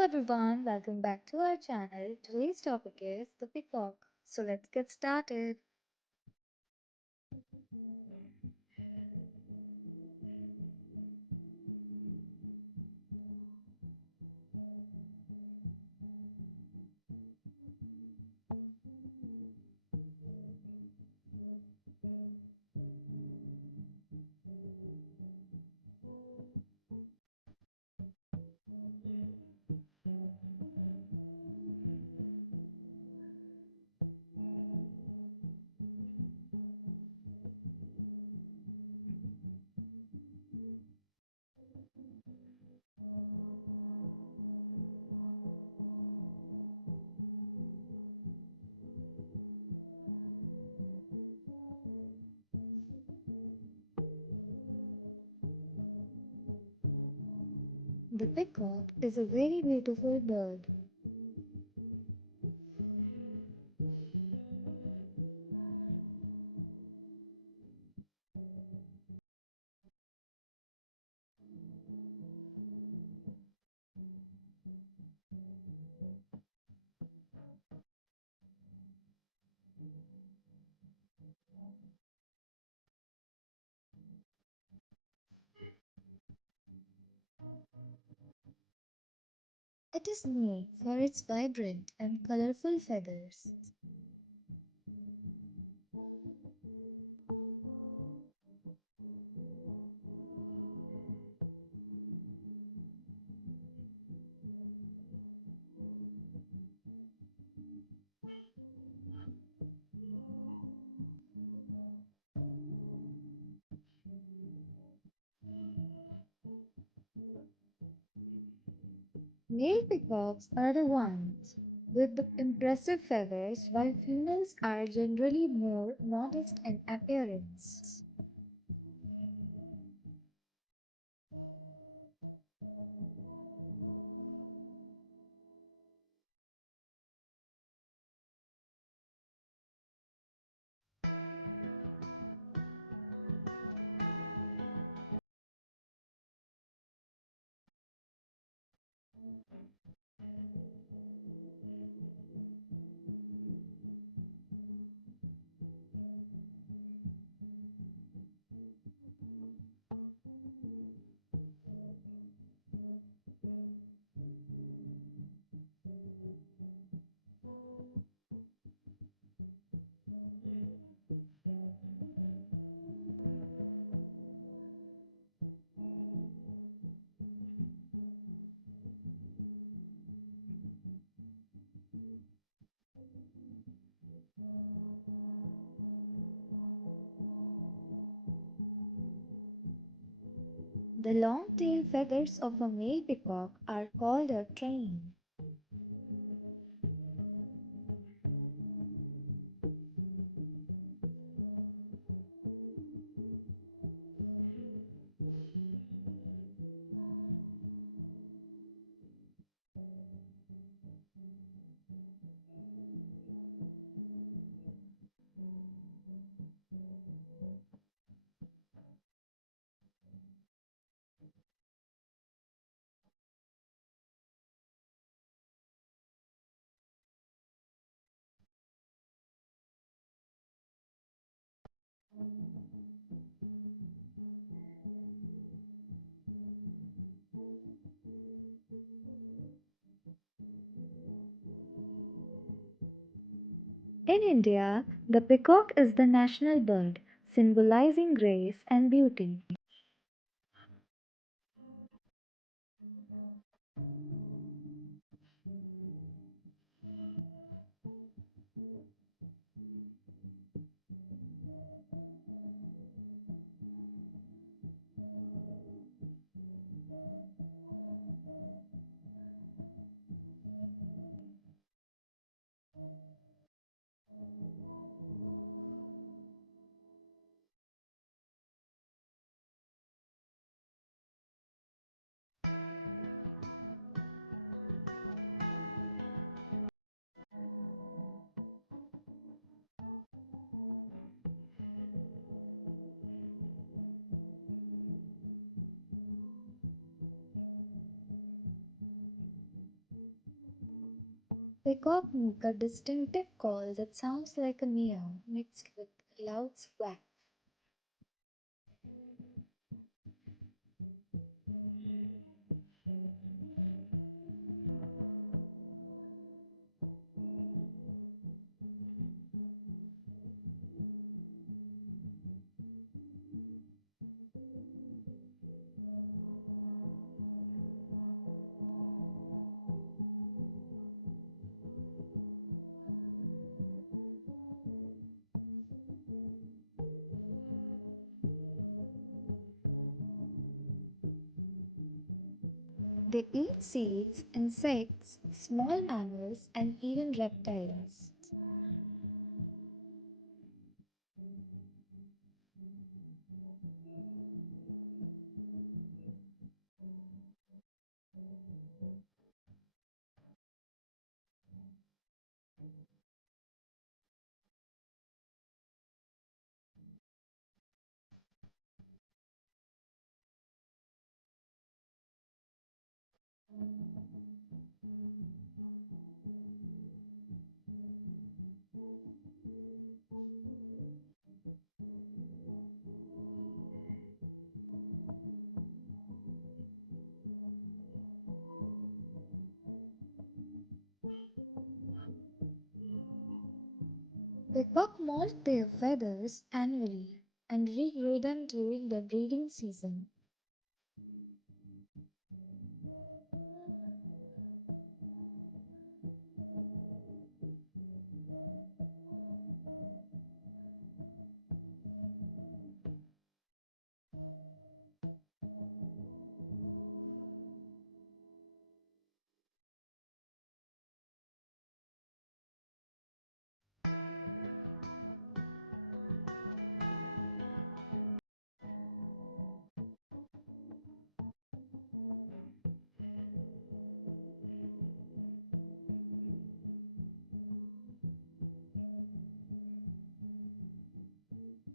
everyone, welcome back to our channel. Today's topic is the peacock. So let's get started. The peacock is a very beautiful bird. It is known for its vibrant and colorful feathers. Male peacocks are the ones with the impressive feathers, while females are generally more modest in appearance. The long tail feathers of a male peacock are called a train. In India, the peacock is the national bird, symbolizing grace and beauty. Peacock make a distinctive call that sounds like a meow mixed with a loud squawk. They eat seeds, insects, small mammals, and even reptiles. Peacock molt their feathers annually and regrow them during the breeding season.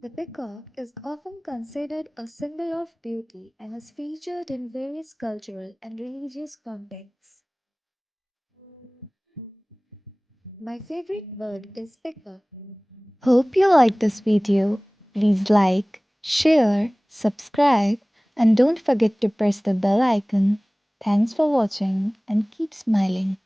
The peacock is often considered a symbol of beauty and is featured in various cultural and religious contexts. My favorite bird is peacock. Hope you liked this video. Please like, share, subscribe, and don't forget to press the bell icon. Thanks for watching and keep smiling.